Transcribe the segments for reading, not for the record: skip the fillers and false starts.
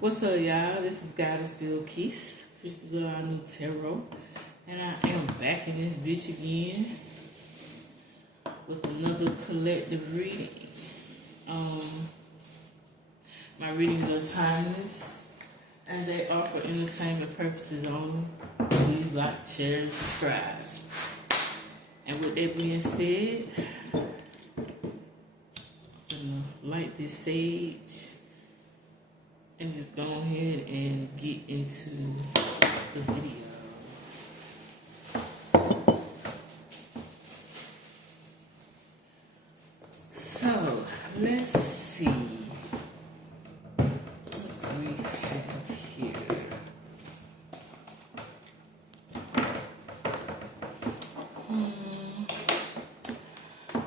What's up, y'all? This is Goddess Bill Keys, Crystal New Tarot, and I am back in this bitch again with another collective reading. My readings are timeless, and they are for entertainment purposes only. Please like, share, and subscribe. And with that being said, I'm gonna light this sage and just go ahead and get into the video. So, let's see what we have here.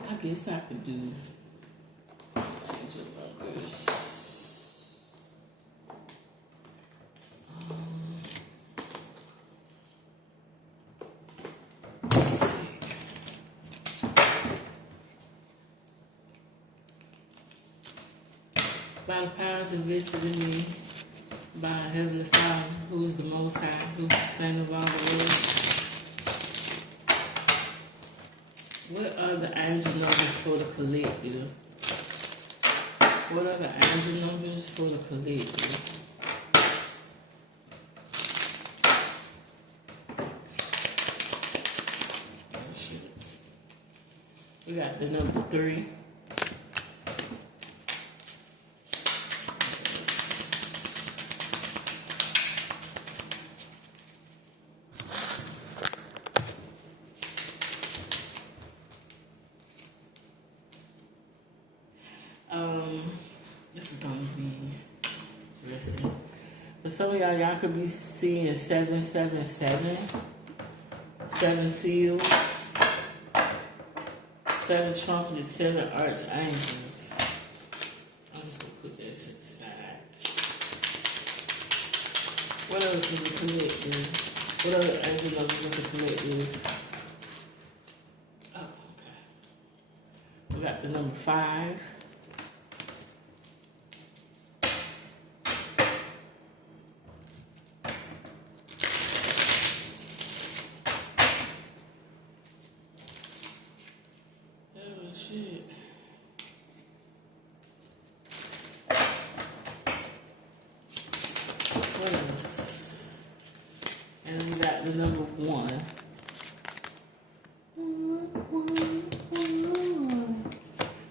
I guess I could do angel numbers. By the powers invested in me by Heavenly Father, who is the Most High, who is the sustainer of all the world. What are the angel numbers for the collective? What are the angel numbers for the collective? Oh, shit. We got the number 3. This is gonna be interesting. For some of y'all could be seeing 777, 7 seals, 7 trumpets, 7 archangels. I'm just gonna put that to the side. What else is the collective? What other angel numbers in the collective? Oh, okay. We got the number 5. Shit. What else? And we got the number 1.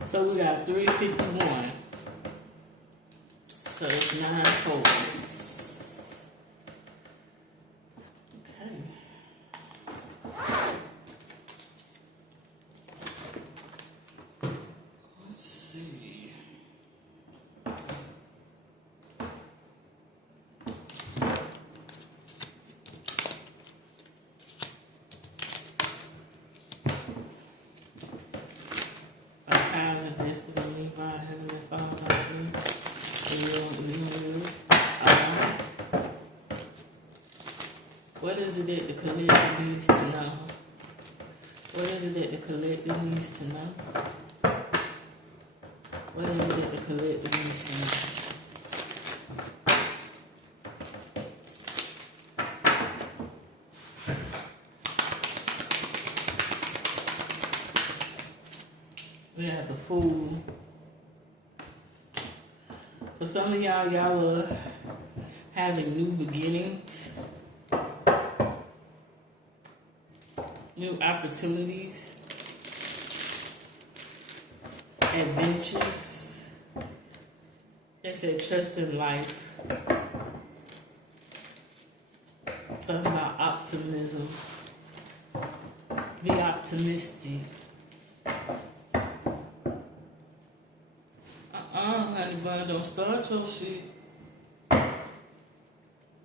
So we got 351. So it's 9 codes. Okay. What is it that the collective needs to know? What is it that the collective needs to know? What is it that the collective needs to know? We have the Fool. For some of y'all are having new beginnings, new opportunities, adventures. They said trust in life. Something about optimism. Be optimistic. Honey bun, don't start your shit. I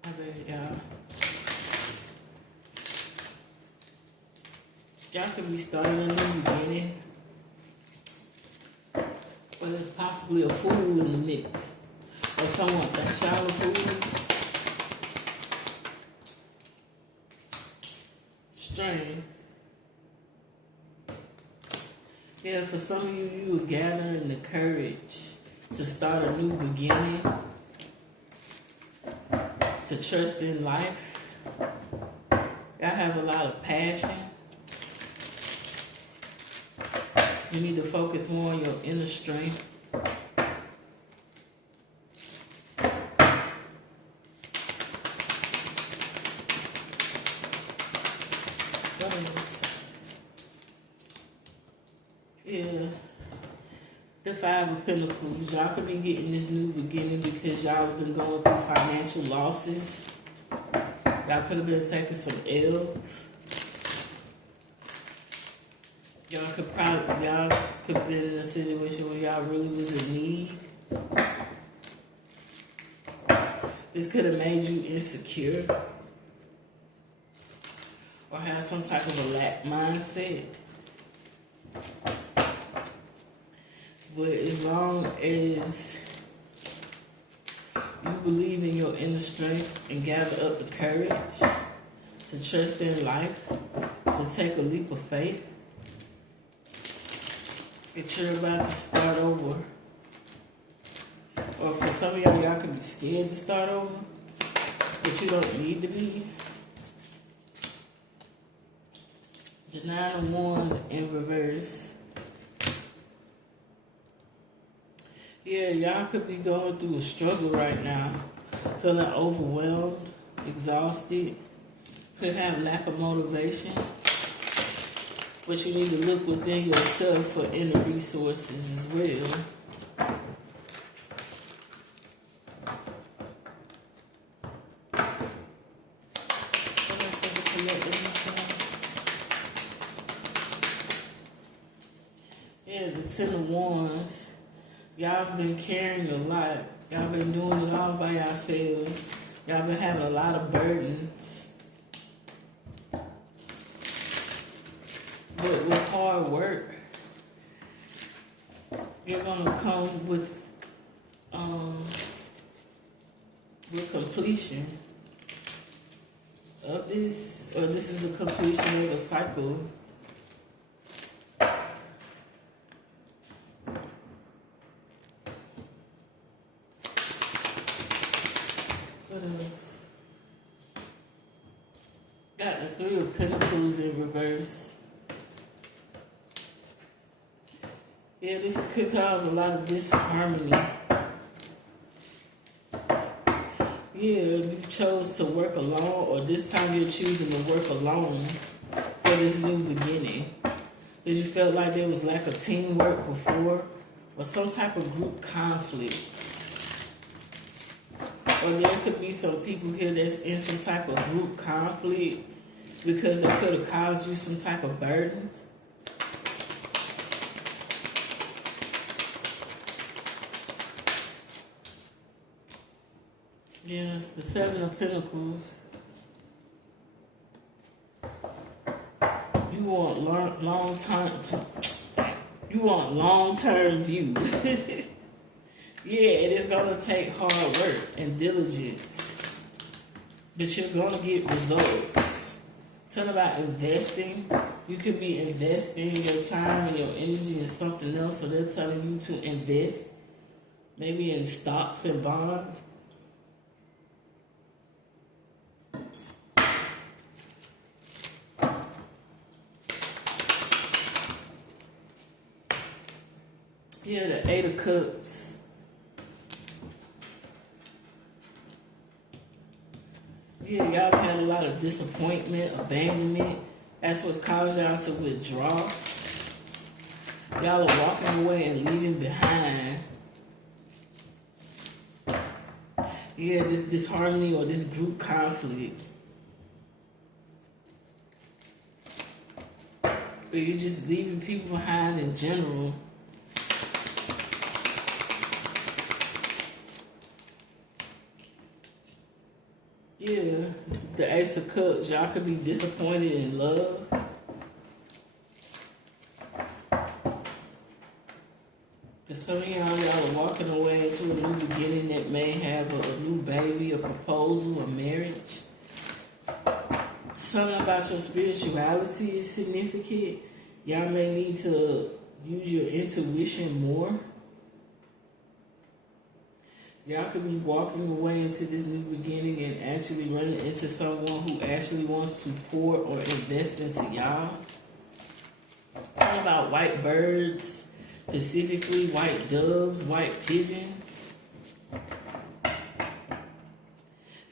bet y'all. Y'all could be starting a new beginning. But there's possibly a fool in the mix. Or someone that's y'all a fool. Strength. Yeah, for some of you, you are gathering the courage to start a new beginning. to trust in life. Y'all have a lot of passion. You need to focus more on your inner strength. Yeah. The Five of Pentacles. Y'all could be getting this new beginning because y'all have been going through financial losses. Y'all could have been taking some L's. Y'all could have been in a situation where y'all really was in need. This could have made you insecure or have some type of a lack mindset. But as long as you believe in your inner strength and gather up the courage to trust in life, to take a leap of faith, that you're about to start over. Or for some of y'all could be scared to start over, but you don't need to be. The Nine of Wands in reverse. Yeah, y'all could be going through a struggle right now. Feeling overwhelmed, exhausted. Could have lack of motivation. But you need to look within yourself for inner resources as well. Yeah, the Ten of Wands. Y'all been carrying a lot. Y'all been doing it all by yourselves. Y'all been having a lot of burdens. But with hard work, you're gonna come with completion of this, or this is the completion of a cycle. What else? Got the Three of Pentacles in reverse. Yeah, this could cause a lot of disharmony. Yeah, you chose to work alone, or this time you're choosing to work alone for this new beginning. Because you felt like there was lack of teamwork before, or some type of group conflict. Or there could be some people here that's in some type of group conflict because they could have caused you some type of burdens. Yeah, the Seven of Pentacles. You want long-term view. Yeah, it is gonna take hard work and diligence, but you're gonna get results. Something about investing. You could be investing your time and your energy in something else, so they're telling you to invest, maybe in stocks and bonds. Yeah, the Eight of Cups. Yeah, y'all had a lot of disappointment, abandonment. That's what's caused y'all to withdraw. Y'all are walking away and leaving behind. Yeah, this disharmony or this group conflict. Or you're just leaving people behind in general. Yeah, the Ace of Cups, y'all could be disappointed in love. Because some of y'all are walking away into a new beginning that may have a new baby, a proposal, a marriage. Something about your spirituality is significant. Y'all may need to use your intuition more. Y'all could be walking away into this new beginning and actually running into someone who actually wants to pour or invest into y'all. Talking about white birds, specifically white doves, white pigeons.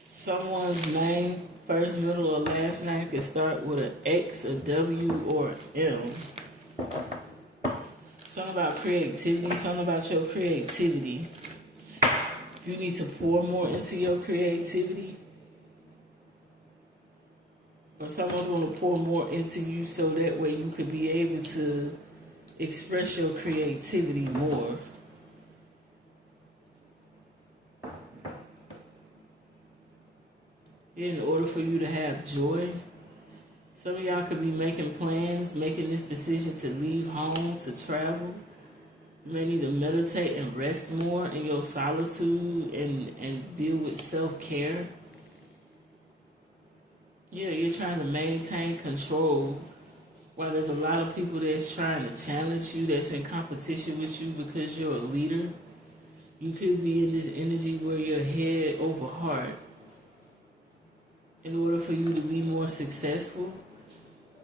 Someone's name, first, middle, or last name could start with an X, a W, or an M. Something about creativity, something about your creativity. You need to pour more into your creativity. Or someone's going to pour more into you so that way you could be able to express your creativity more. In order for you to have joy, some of y'all could be making plans, making this decision to leave home, to travel. You may need to meditate and rest more in your solitude and deal with self-care. Yeah, you're trying to maintain control while there's a lot of people that's trying to challenge you, that's in competition with you because you're a leader. You could be in this energy where you're head over heart. In order for you to be more successful,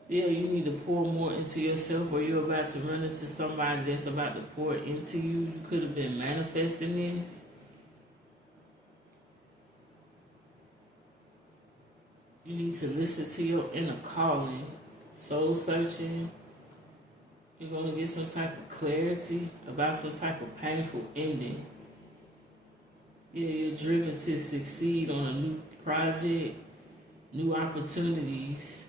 yeah, you need to pour more into yourself, or you're about to run into somebody that's about to pour into you. You could have been manifesting this. You need to listen to your inner calling, soul searching. You're going to get some type of clarity about some type of painful ending. Yeah, you're driven to succeed on a new project, new opportunities.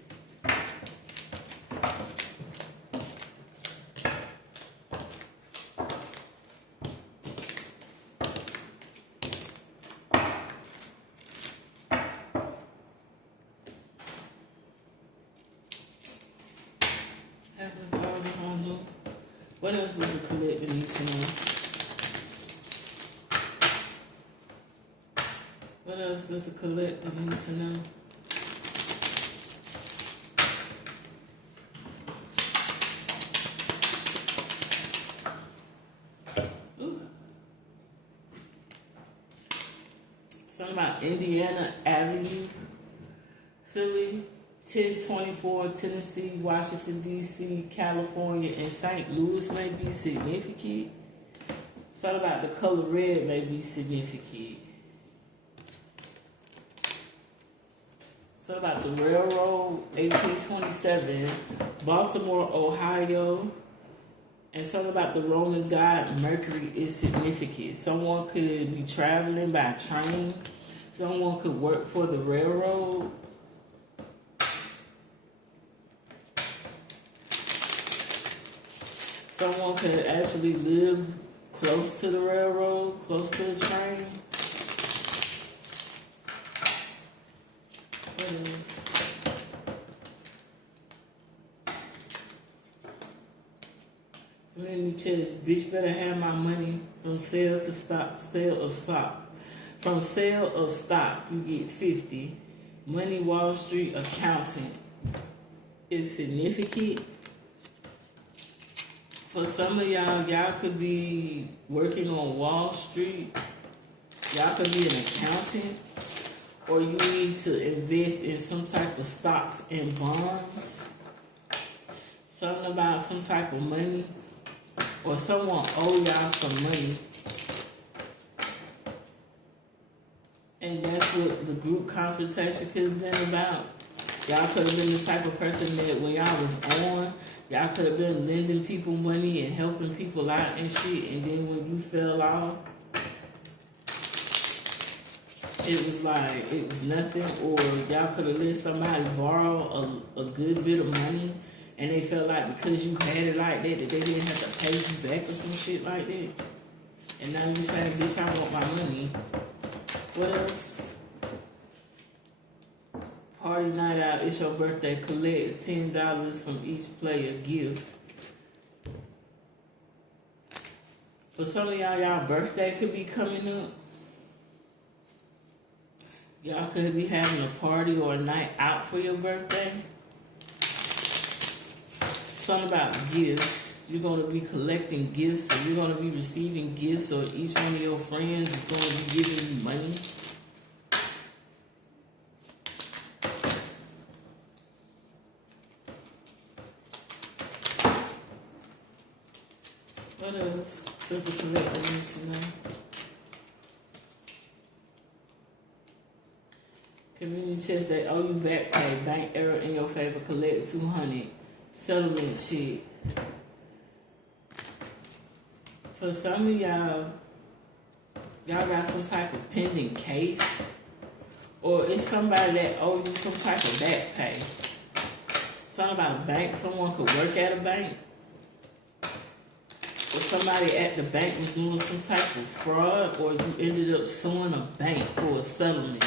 What else does the collective need to know? What else does the collective need to know? Ooh. Something about Indiana Avenue, Philly, 1024, Tennessee, Washington, D.C., California, and St. Louis may be significant. Something about the color red may be significant. Something about the railroad, 1827, Baltimore, Ohio. And something about the Roman god Mercury is significant. Someone could be traveling by train. Someone could work for the railroad. Someone could actually live close to the railroad, close to the train. What else? Community chest, bitch better have my money from sale to stock, sale of stock. From sale of stock, you get 50. Money Wall Street accountant is significant. For some of y'all, y'all could be working on Wall Street. Y'all could be an accountant. Or you need to invest in some type of stocks and bonds. Something about some type of money. Or someone owe y'all some money. And that's what the group confrontation could have been about. Y'all could have been the type of person that when y'all was on, y'all could have been lending people money and helping people out and shit. And then when you fell off, it was like, it was nothing. Or y'all could have let somebody borrow a good bit of money. And they felt like because you had it like that they didn't have to pay you back or some shit like that. And now you saying, bitch, I want my money. What else? Party night out, it's your birthday, collect $10 from each player, gifts. For some of y'all, y'all birthday could be coming up. Y'all could be having a party or a night out for your birthday. Something about gifts. You're going to be collecting gifts, or you're going to be receiving gifts, or each one of your friends is going to be giving you money. What else does the collector need to know? Community chest, they owe you back pay. Bank error in your favor. Collect 200. Settlement check. For some of y'all got some type of pending case, or it's somebody that owe you some type of back pay. Something about a bank. Someone could work at a bank, or somebody at the bank was doing some type of fraud, or you ended up suing a bank for a settlement,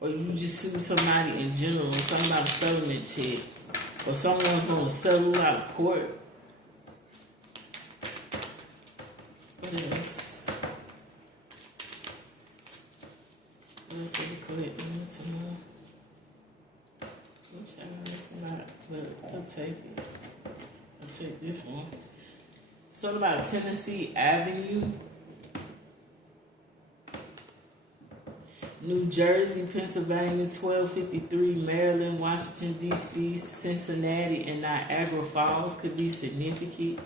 or you just sued somebody in general, something about a settlement check, or someone's going to settle out of court. What else? What else did we collect? We need to know. Which is not, but I'll take it. I'll take this one. Something about Tennessee Avenue, New Jersey, Pennsylvania, 1253, Maryland, Washington, D.C., Cincinnati, and Niagara Falls could be significant.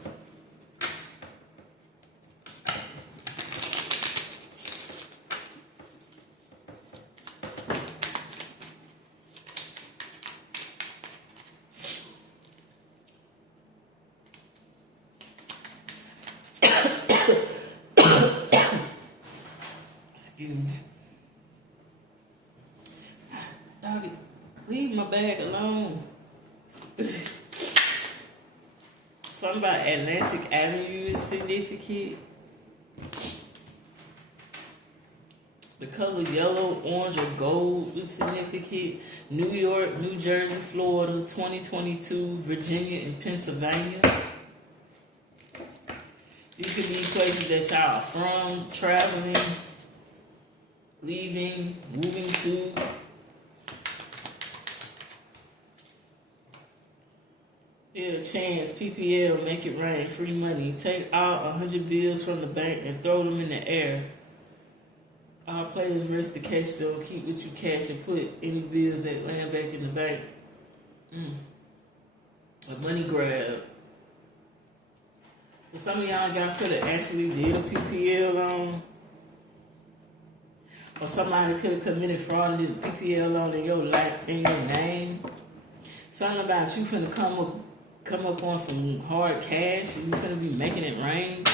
Excuse me. Doggy, leave my bag alone. Something about Atlantic Avenue is significant. The color yellow, orange, or gold is significant. New York, New Jersey, Florida, 2022, Virginia, and Pennsylvania. These could be places that y'all are from, traveling, leaving, moving to. Get a chance, PPL, make it rain, free money. Take out 100 bills from the bank and throw them in the air. All players rest the cash though. Keep what you catch and put any bills that land back in the bank. A money grab. But some of y'all could have actually did a PPL loan. Or somebody could have committed fraud and did a PPL loan in your life, in your name. Something about you finna come up on some hard cash and you finna be making it rain.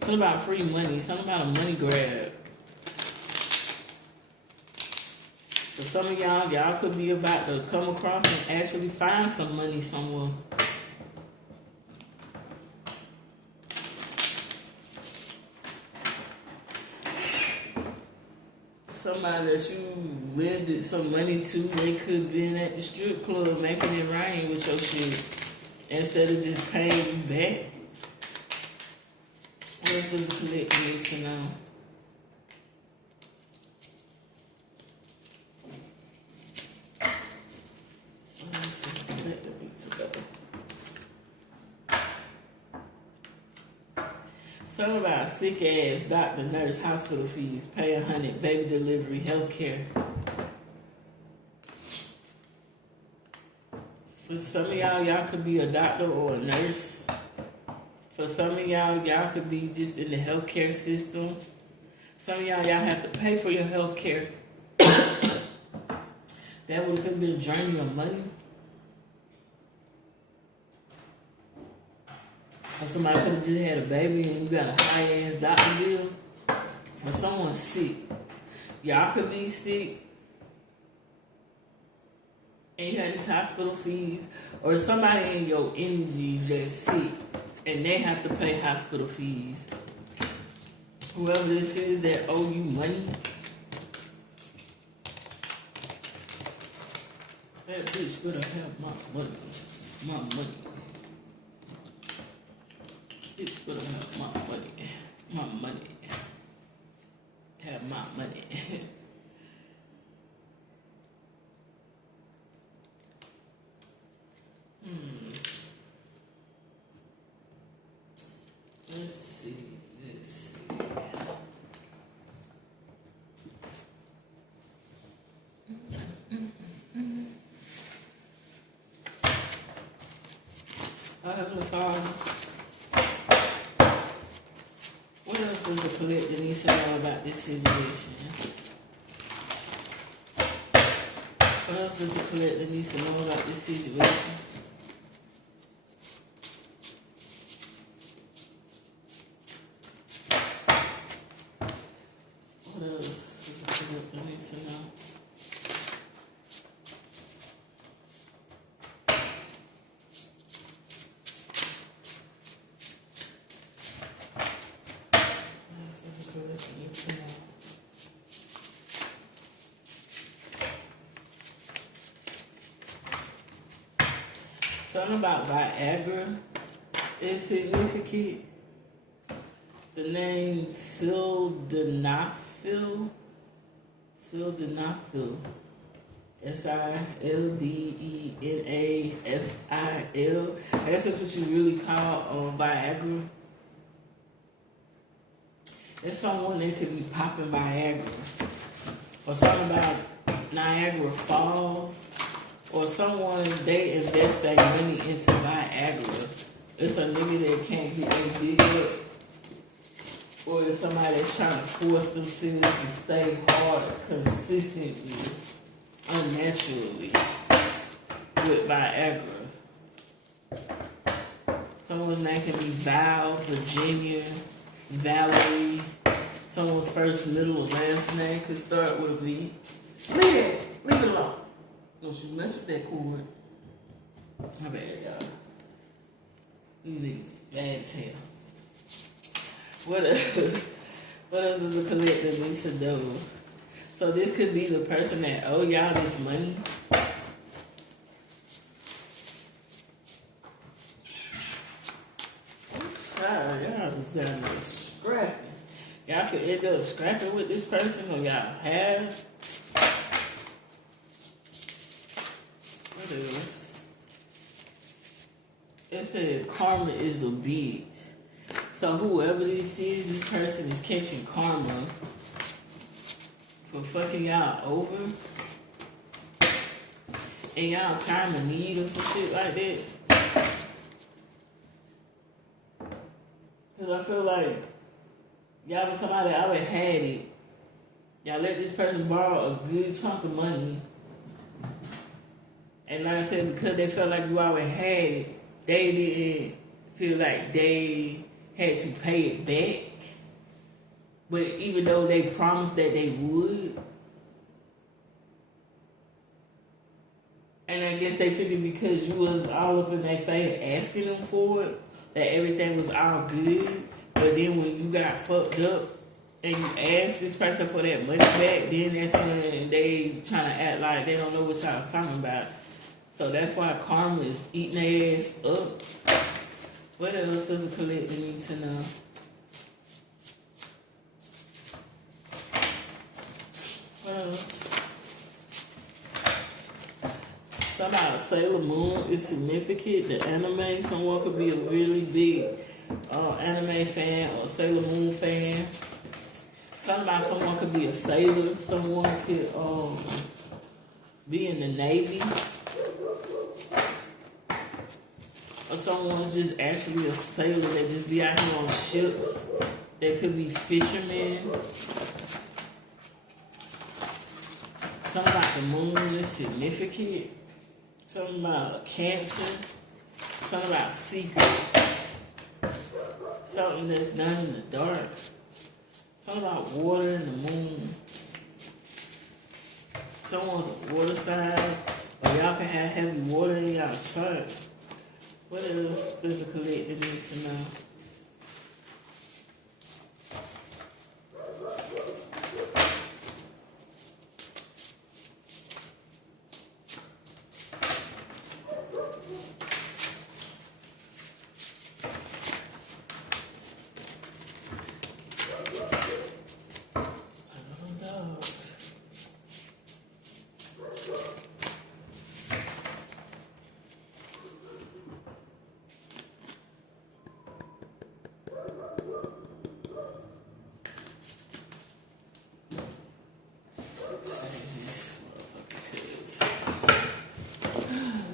Something about free money. Something about a money grab. For some of y'all could be about to come across and actually find some money somewhere. Somebody that you lended some money to, they could have been at the strip club making it rain with your shit instead of just paying you back. What else does the collector need to know? What else does the collector need to know? Something about sick ass doctor, nurse, hospital fees, pay 100, baby delivery, health care. For some of y'all could be a doctor or a nurse. For some of y'all could be just in the healthcare system. Some of y'all have to pay for your healthcare. That would have been a journey of money. Or somebody could have just had a baby and you got a high-ass doctor bill. Or someone's sick. Y'all could be sick and you had these hospital fees. Or somebody in your energy that's sick and they have to pay hospital fees. Whoever this is that owe you money. That bitch better have my money. My money. Bitch better have my money. My money. Have my money. about this situation? What else does the collector need to know about this situation? What else does the collector need to know? What else does the collector need to know? Something about Viagra is significant. The name sildenafil, sildenafil, SILDENAFIL. I guess that's what you really call Viagra. It's someone that could be popping Viagra, or something about Niagara Falls. Or someone, they invest their money into Viagra. It's a nigga that can't get their dick up. Or it's somebody that's trying to force themselves to stay hard consistently, unnaturally, with Viagra. Someone's name can be Val, Virginia, Valerie. Someone's first, middle, or last name could start with V. Leave it alone. Don't you mess with that cord. My bad, y'all. These niggas is bad as hell. What else does the collector need to know? So this could be the person that owe y'all this money. Child, y'all was down there scrapping. Y'all could end up scrapping with this person, or y'all have. It said karma is a bitch. So whoever this is, this person is catching karma for fucking y'all over. And y'all time of need or some shit like that. Cause I feel like y'all with somebody that already had it. Y'all let this person borrow a good chunk of money. And like I said, because they felt like you already had it, they didn't feel like they had to pay it back. But even though they promised that they would, and I guess they figured because you was all up in their face asking them for it, that everything was all good. But then when you got fucked up and you asked this person for that money back, then that's when they trying to act like they don't know what y'all talking about. So that's why karma is eating their ass up. What else does the collector need to know? What else? Somehow Sailor Moon is significant. The anime, someone could be a really big anime fan or Sailor Moon fan. Someone could be a sailor. Someone could be in the Navy. Or someone's just actually a sailor that just be out here on ships. They could be fishermen. Something about the moon is significant. Something about Cancer. Something about secrets. Something that's done in the dark. Something about water and the moon. Someone's a water sign. Or y'all can have heavy water in y'all chart. What else does the collector need to know?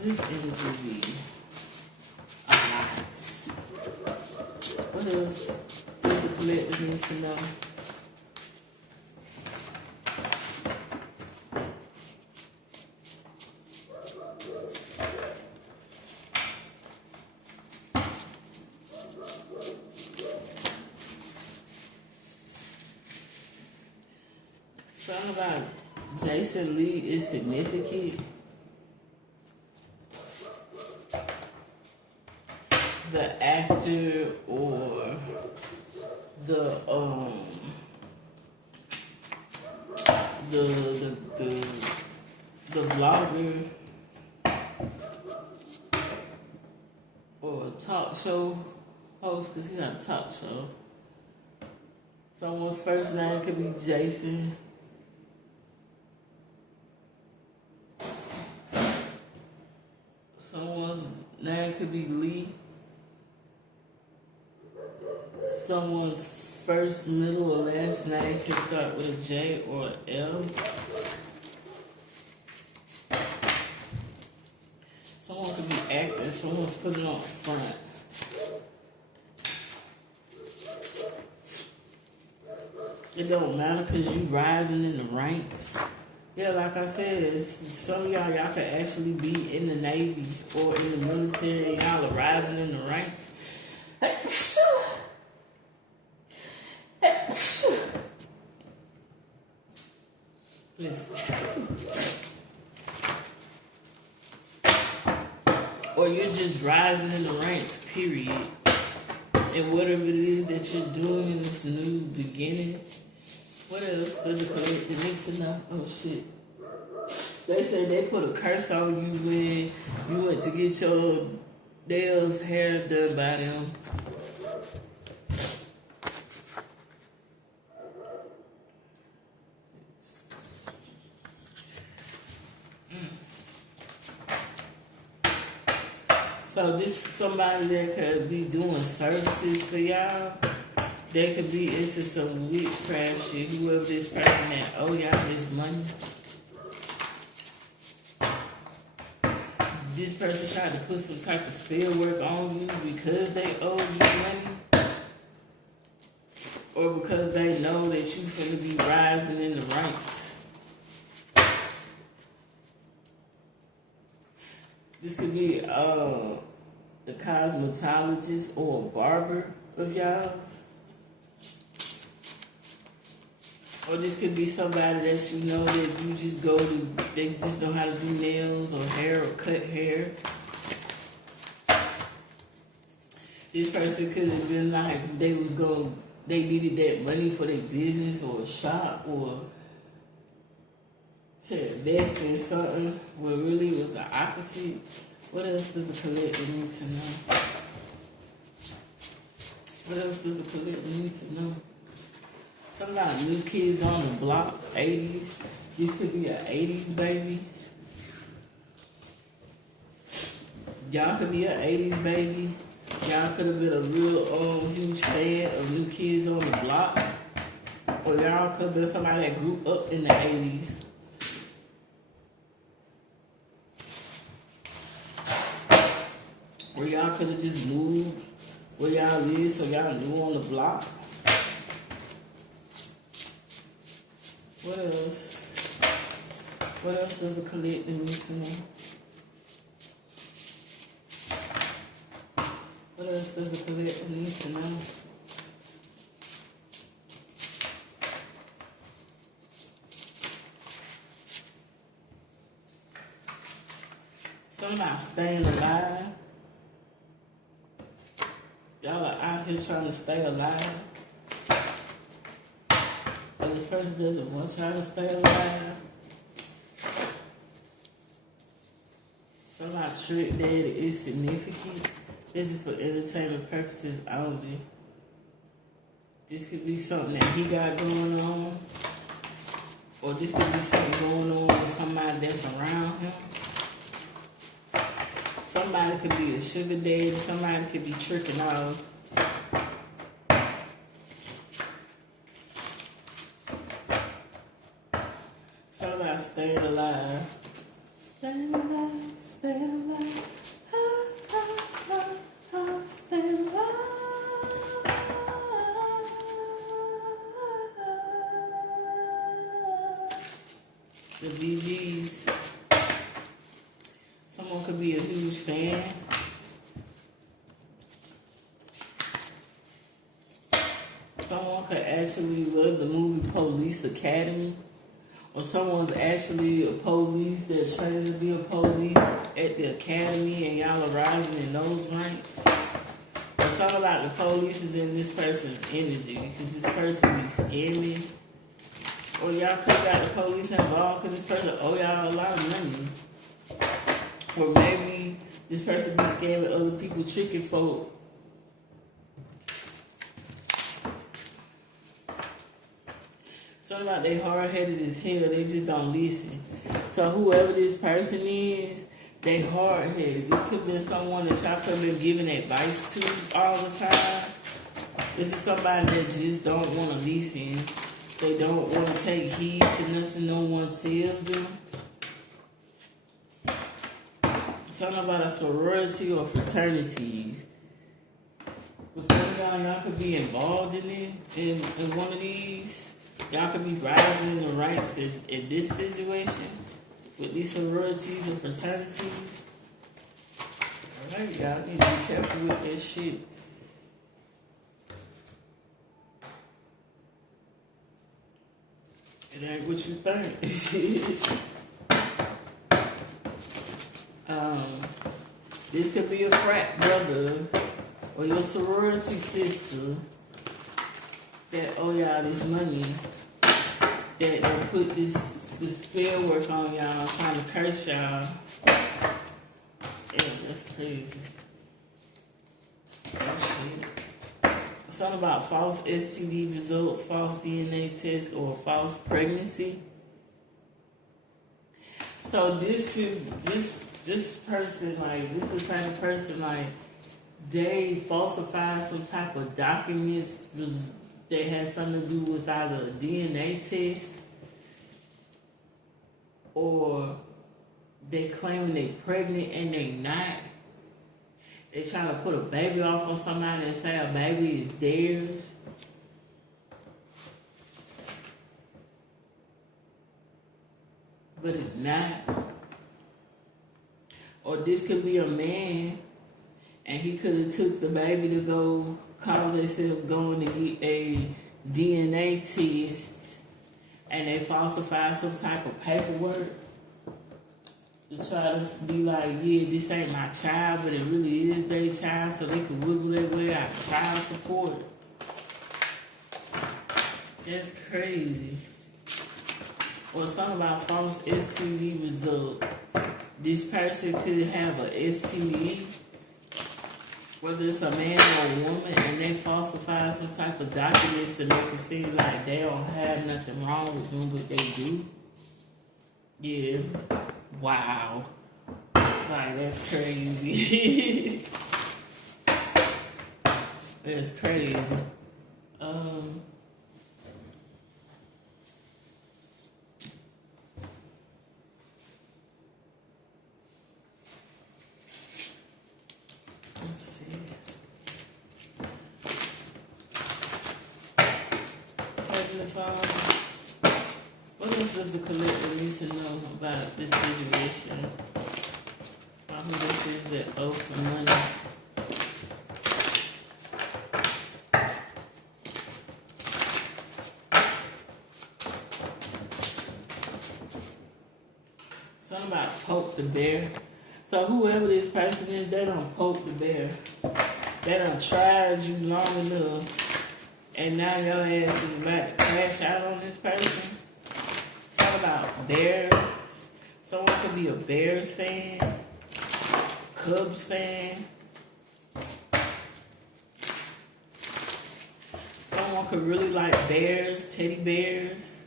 This energy be a lot. What else does the collector need to know? Something about Jason Lee is significant. The actor or the the vlogger or a talk show host, because he got a talk show. Someone's first name could be Jason. Someone's name could be Lee. Someone's first, middle, or last name can start with a J or an L. Someone could be acting, someone's putting on front. It don't matter because you rising in the ranks. Yeah, like I said, some of y'all could actually be in the Navy or in the military and y'all are rising in the ranks. Or you're just rising in the ranks, period. And whatever it is that you're doing in this new beginning, what else does it need to know? Oh shit. They say they put a curse on you when you went to get your nails, hair done by them. So this is somebody that could be doing services for y'all. They could be into some witchcraft shit. Whoever this person that owe y'all this money. This person tried to put some type of spell work on you because they owe you money. Or because they know that you finna be rising in the ranks. This could be the cosmetologist or a barber of y'all's. Or this could be somebody that you know that you just go to, they just know how to do nails or hair or cut hair. This person could have been like, they needed that money for their business or a shop or to invest in something where really it was the opposite. What else does the collector need to know? What else does the collector need to know? Something about New Kids on the Block, 80s. This could be an 80s baby. Y'all could be an 80s baby. Y'all could have been a real huge fan of New Kids on the Block. Or y'all could have been somebody that grew up in the 80s. Or y'all could have just moved where y'all live so y'all knew on the block. What else? What else does the collector need to know? What else does the collector need to know? Something about staying alive. Y'all are out here trying to stay alive. But this person doesn't want y'all to stay alive. Something about Trick Daddy is significant. This is for entertainment purposes only. This could be something that he got going on. Or this could be something going on with somebody that's around him. Somebody could be a sugar daddy. Somebody could be tricking off. Somebody staying alive. Staying alive, staying alive. Ah, ah, ah, ah, staying alive. The BGs. Someone could be a huge fan. Someone could actually love the movie Police Academy. or someone's actually a police, they're training to be a police at the academy and y'all are rising in those ranks. Or something about the police is in this person's energy because this person be scamming. Or y'all could have got the police involved because this person owe y'all a lot of money. Or maybe this person be scamming other people, tricking folk. Something about they hard-headed as hell, they just don't listen. So whoever this person is, they hard-headed. This could be someone that y'all could have been giving advice to all the time. This is somebody that just don't want to listen. They don't want to take heed to nothing no one tells them. Something about a sorority or fraternities. But some y'all could be involved in it, in one of these. Y'all could be rising in the ranks in this situation with these sororities and fraternities. Alright, y'all need to be careful with that shit. It ain't what you think. This could be a frat brother or your sorority sister that owe y'all this money, that they put this spell work on y'all, trying to curse y'all. Yeah, that's crazy. Oh shit. Something about false STD results, false DNA test, or false pregnancy. So this person, like, this is the type of person, like, they falsified some type of documents that had something to do with either a DNA test or they claiming they pregnant and they not. They trying to put a baby off on somebody and say a baby is theirs. But it's not. Or this could be a man and he could have took the baby to go call themselves going to get a DNA test and they falsified some type of paperwork to try to be like, yeah, this ain't my child, but it really is their child, so they can wiggle their way out of child support. That's crazy. Or something about false STD results. This person could have a STD, whether it's a man or a woman, and they falsify some type of documents to make it seem like they don't have nothing wrong with them, but they do. Yeah. Wow. Like, that's crazy. That's crazy. Let's see. Heavenly Father, what else does the collector need to know about this situation? About who this is that owes for money? Something about poke the bear. So whoever this person is, they don't poke the bear. They done tried you long enough, and now your ass is about to crash out on this person. Something about bears. Someone could be a Bears fan, Cubs fan. Someone could really like bears, teddy bears.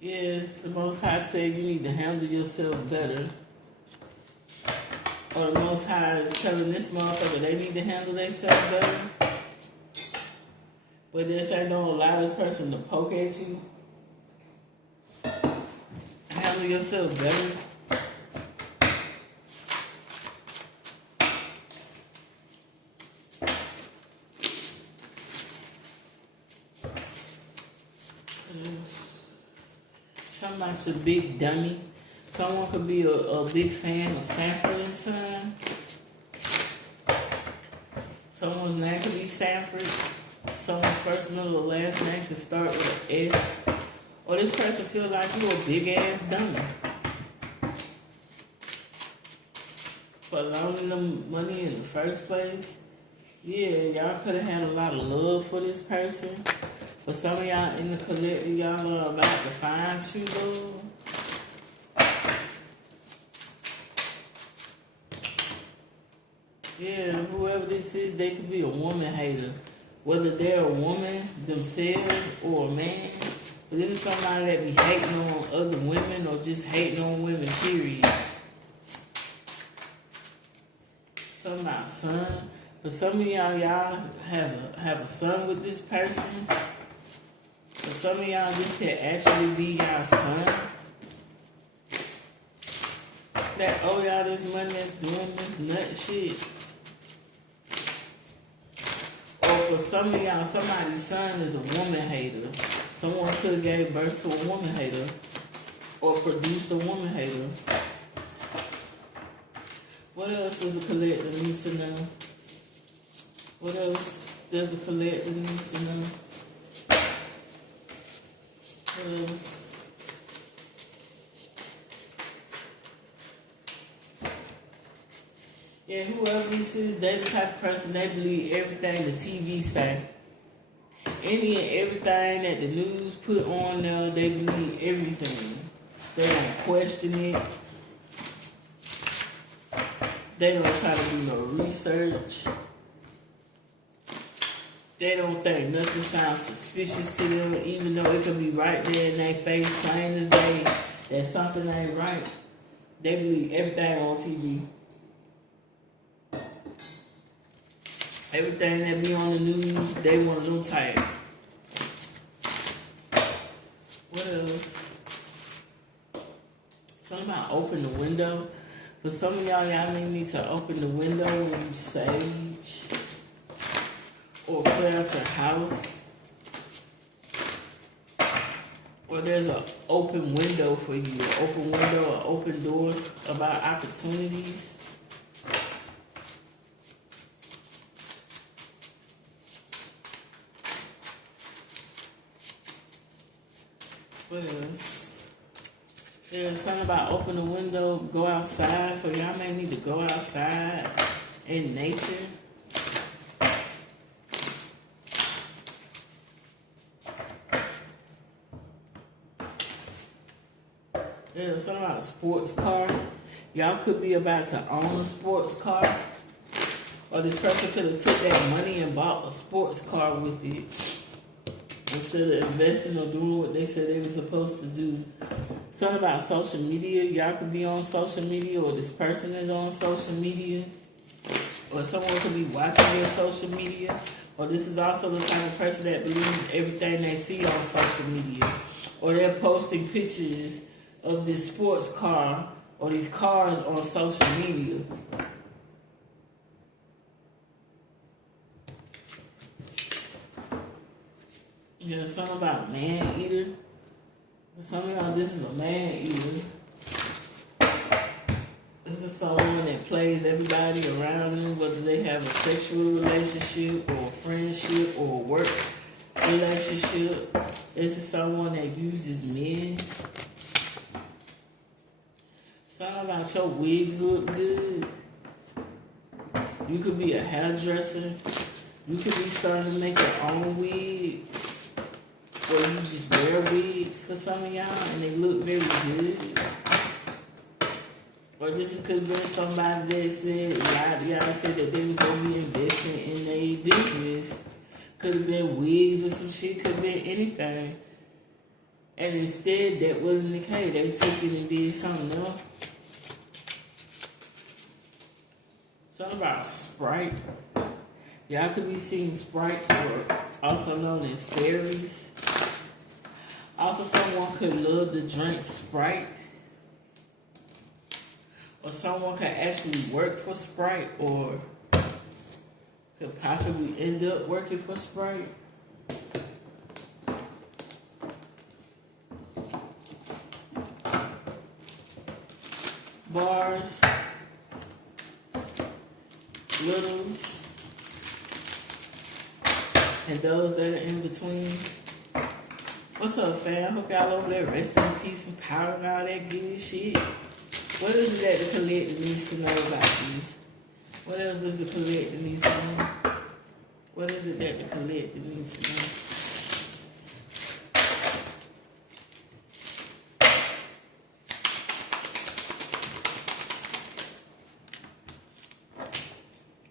Yeah, the Most High said you need to handle yourself better. Or the Most High is telling this motherfucker they need to handle themselves better. But this ain't don't allow this person to poke at you. Handle yourself better. Something about your big dummy. Someone could be a big fan of Sanford and Son. Someone's name could be Sanford. Someone's first, middle, or last name could start with an S. Or this person feel like you a big ass dummy for loaning them money in the first place. Yeah, y'all could have had a lot of love for this person. But some of y'all in the collective, y'all are about to find true love. Yeah, whoever this is, they could be a woman hater. Whether they're a woman themselves or a man. But this is somebody that be hating on other women or just hating on women, period. Something about son. But some of y'all have a son with this person. But some of y'all, this could actually be y'all son. That owe y'all this money that's doing this nut shit. Or for some of y'all, somebody's son is a woman hater. Someone could have gave birth to a woman hater. Or produced a woman hater. What else does the collector need to know? What else does the collector need to know? What else? Yeah, whoever this is, they the type of person, they believe everything the TV say. Any and everything that the news put on there, they believe everything. They don't question it. They don't try to do no research. They don't think nothing sounds suspicious to them, even though it could be right there in their face, plain as day, that something ain't right. They believe everything on TV. Everything that be on the news, they want to know type. What else? Something about open the window. For some of y'all may need to open the window when you sage. Or clear out your house. Or there's an open window for you. An open window, an open door about opportunities. What else? There's something about open the window, go outside. So y'all may need to go outside in nature. There's something about a sports car. Y'all could be about to own a sports car. Or this person could have took that money and bought a sports car with it. Instead of investing or doing what they said they were supposed to do. Something about social media. Y'all could be on social media, or this person is on social media. Or someone could be watching your social media. Or this is also the type of person that believes everything they see on social media. Or they're posting pictures of this sports car or these cars on social media. Yeah, something about man eater. Some of y'all, this is a man eater. This is someone that plays everybody around them, whether they have a sexual relationship or a friendship or a work relationship. This is someone that uses men. Something about your wigs look good. You could be a hairdresser. You could be starting to make your own wigs. Or you just wear wigs for some of y'all and they look very good. Or this could have been somebody that said, a lot of y'all said that they was going to be investing in their business. Could have been wigs or some shit, could have been anything. And instead, that wasn't the case. They took it and did something else. Something about Sprite. Y'all could be seeing sprites, or also known as fairies. Also, someone could love to drink Sprite. Or someone could actually work for Sprite, or could possibly end up working for Sprite. Stars, Littles, and those that are in between. What's up, fam? Hope y'all over there resting in peace and power and all that good shit. What is it that the collective needs to know about you? What else does the collective need to know? What is it that the collective needs to know?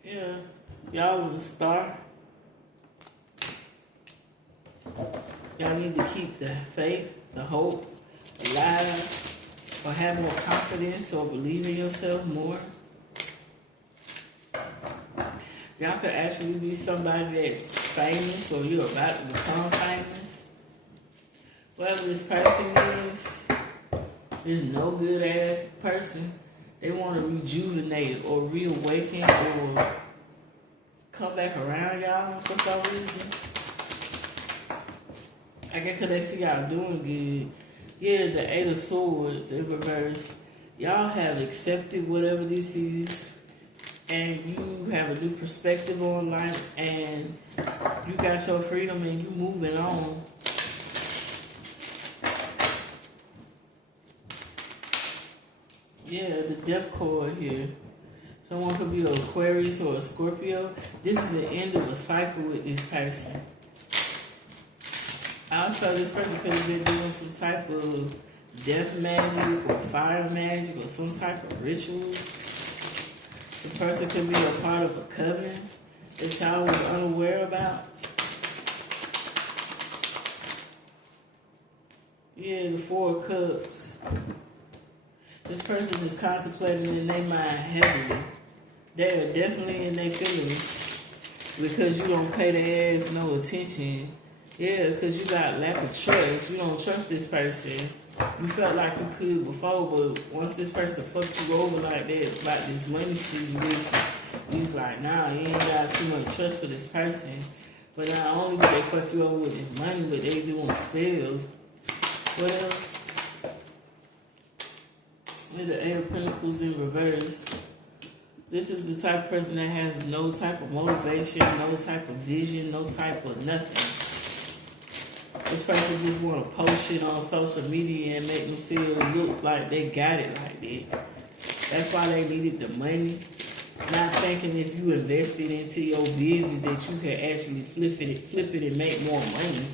Yeah, y'all are the star. Y'all need to keep the faith, the hope alive, or have more confidence or believe in yourself more. Y'all could actually be somebody that's famous or you're about to become famous. Whatever this person is no good ass person. They want to rejuvenate or reawaken or come back around y'all for some reason. I guess because they see y'all doing good. Yeah, the Eight of Swords in reverse. Y'all have accepted whatever this is, and you have a new perspective on life, and you got your freedom, and you moving on. Yeah, the Death card here. Someone could be an Aquarius or a Scorpio. This is the end of a cycle with this person. Also, this person could have been doing some type of death magic or fire magic or some type of ritual. The person could be a part of a coven that y'all was unaware about. Yeah, the Four of Cups. This person is contemplating in their mind heavily. They are definitely in their feelings because you don't pay their ass no attention. Yeah, because you got lack of trust. You don't trust this person. You felt like you could before, but once this person fucked you over like that about this money situation, he's like, nah, you ain't got too much trust for this person. But not only do they fuck you over with this money, but they doing spells. What else? With the Eight of Pentacles in reverse. This is the type of person that has no type of motivation, no type of vision, no type of nothing. This person just want to post shit on social media and make themselves look like they got it like that. That's why they needed the money. Not thinking if you invested into your business that you could actually flip it and make more money.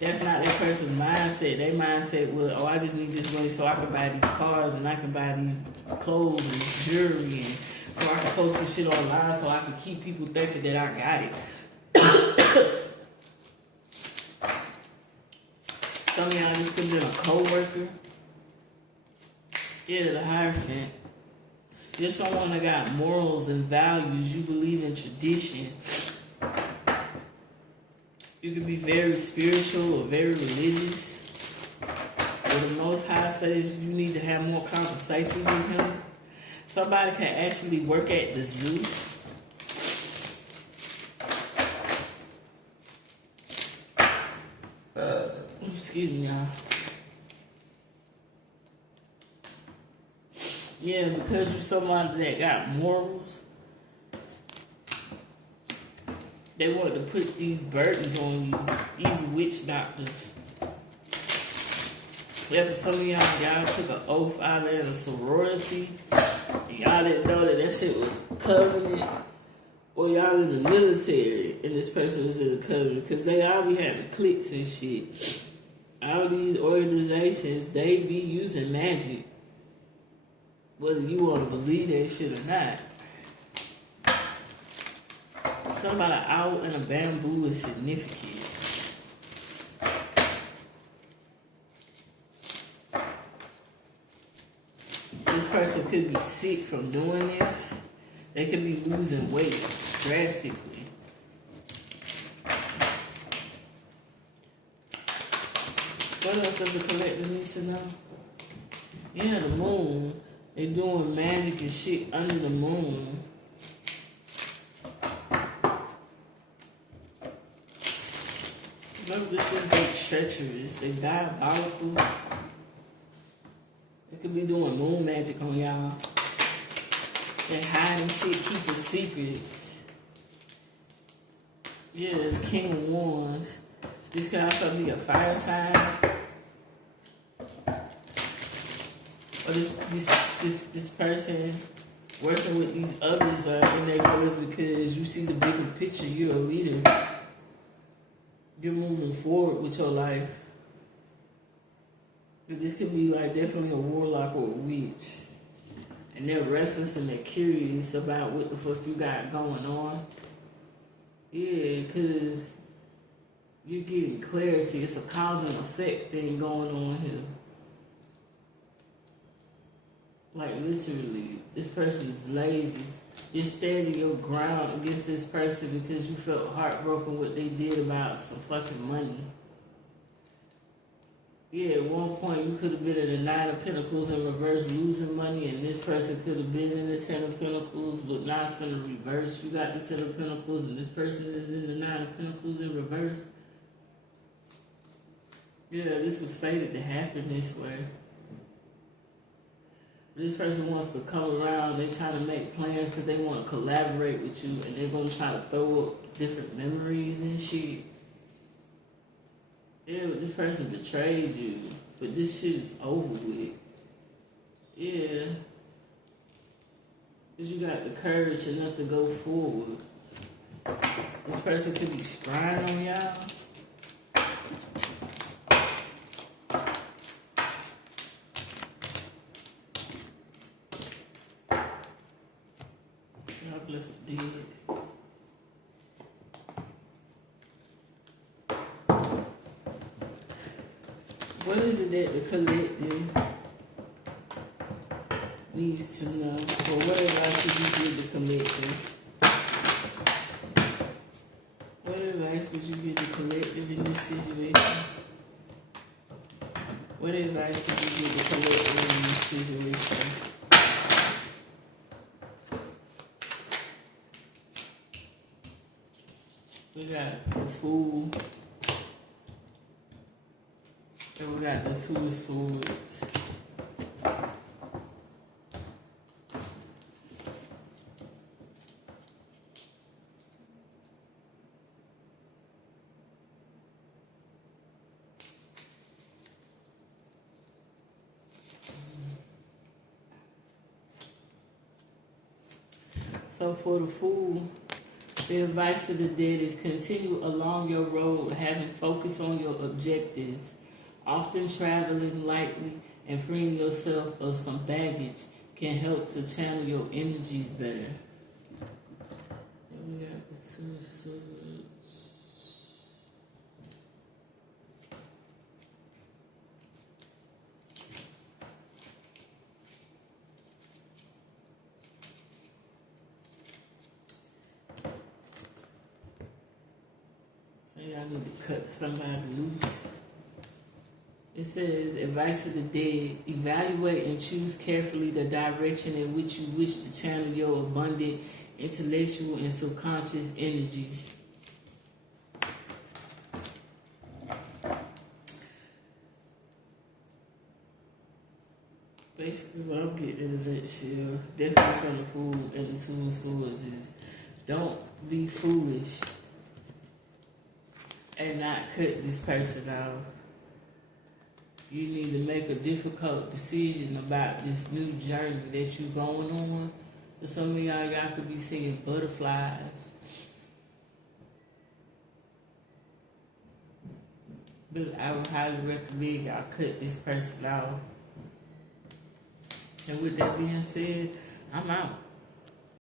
That's not that person's mindset. Their mindset was, oh, I just need this money so I can buy these cars and I can buy these clothes and this jewelry and so I can post this shit online so I can keep people thinking that I got it. Some of y'all just could have been a co-worker. Yeah, the Hierophant. You're someone that got morals and values. You believe in tradition. You can be very spiritual or very religious. But the Most High says you need to have more conversations with him. Somebody can actually work at the zoo. Excuse me, y'all. Yeah, because you're somebody that got morals, they want to put these burdens on you, even witch doctors. Yeah, for some of y'all took an oath out there in a sorority, and y'all didn't know that shit was covenant. Or y'all in the military, and this person was in the covenant, because they all be having cliques and shit. All these organizations, they be using magic, whether you want to believe that shit or not. Something about an owl and a bamboo is significant. This person could be sick from doing this. They could be losing weight drastically. What else does the collective need to know? Yeah, the moon. They doing magic and shit under the moon. Remember, this is they treacherous. They diabolical. They could be doing moon magic on y'all. They hiding shit, keeping secrets. Yeah, the King of Wands. This could also be a fire sign. Or this person working with these others in their feelings because you see the bigger picture. You're a leader. You're moving forward with your life. But this could be like definitely a warlock or a witch. And they're restless and they're curious about what the fuck you got going on. Yeah, because you're getting clarity. It's a cause and effect thing going on here. Like literally, this person is lazy. You're standing your ground against this person because you felt heartbroken what they did about some fucking money. Yeah, at one point you could have been in the Nine of Pentacles in reverse losing money, and this person could have been in the Ten of Pentacles, but now it's going to reverse. You got the Ten of Pentacles and this person is in the Nine of Pentacles in reverse. Yeah, this was fated to happen this way. This person wants to come around, they're trying to make plans because they want to collaborate with you, and they're going to try to throw up different memories and shit. Yeah, but this person betrayed you, but this shit is over with. Yeah. Because you got the courage enough to go forward. This person could be scrying on y'all. God bless the dead. What is it that the collective needs to know? Or what advice would you give the collective? What advice would you give the collective in this situation? What advice would you give the collective in this situation? We got the Fool. And we got the Two of Swords. So for the Fool, the advice to the dead is continue along your road, having focus on your objectives, often traveling lightly and freeing yourself of some baggage can help to channel your energies better. And we got the Two of Swords. I need to cut somebody loose. It says, advice to the dead, evaluate and choose carefully the direction in which you wish to channel your abundant intellectual and subconscious energies. Basically what I'm getting in a nutshell, definitely from the Fool and the Two of Swords, is don't be foolish and not cut this person off. You need to make a difficult decision about this new journey that you're going on. For some of y'all could be seeing butterflies. But I would highly recommend y'all cut this person off. And with that being said, I'm out.